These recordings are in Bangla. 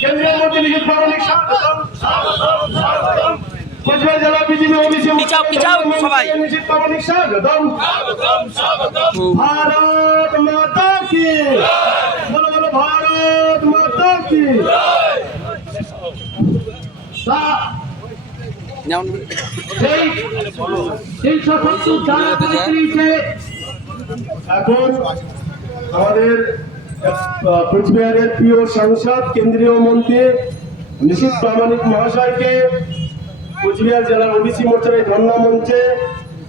কেন্দ্রীয় মন্ত্রী নিখিল স্বাগতম কোচবিহার জেলা বিজেপি ওবিসি পিছাও, পিছাও সবাই। নিখিল প্রামাণিক স্বাগতম। ভারত মাতা কি? বলো বলো ভারত মাতা কি? এখন আমাদের কোচবিহারের প্রিয় সাংসদ, কেন্দ্রীয় মন্ত্রী নিশীত প্রামাণিক মহাশয়কে কোচবিহার জেলার ওবিসি মোর্চার এই ধর্ণা মঞ্চে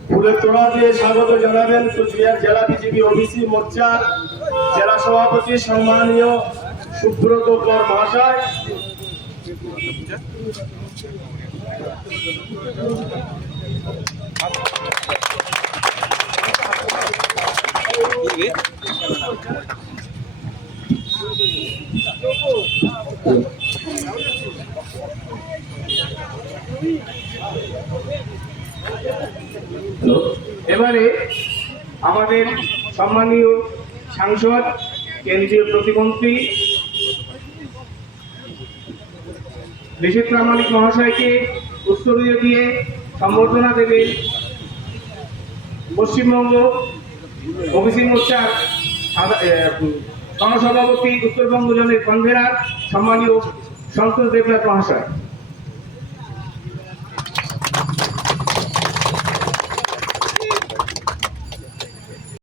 ফুলের তোড়া দিয়ে স্বাগত জানাবেন কোচবিহার জেলা বিজেপি ওবিসি মোর্চা জেলা সভাপতি, সম্মানীয় সুব্রত কর মহাশয়। এবারে আমাদের সম্মানীয় সাংসদ, কেন্দ্রীয় প্রতিমন্ত্রী ঋষিত প্রামাণিক মহাশয়কে উত্তরীয় দিয়ে সম্বর্ধনা দেবে পশ্চিমবঙ্গ ওবিসি মোর্চার সহসভাপতি উত্তরবঙ্গ জনের কনভেনার সম্মানীয় সন্তোষ দেবনাথ মহাশয়।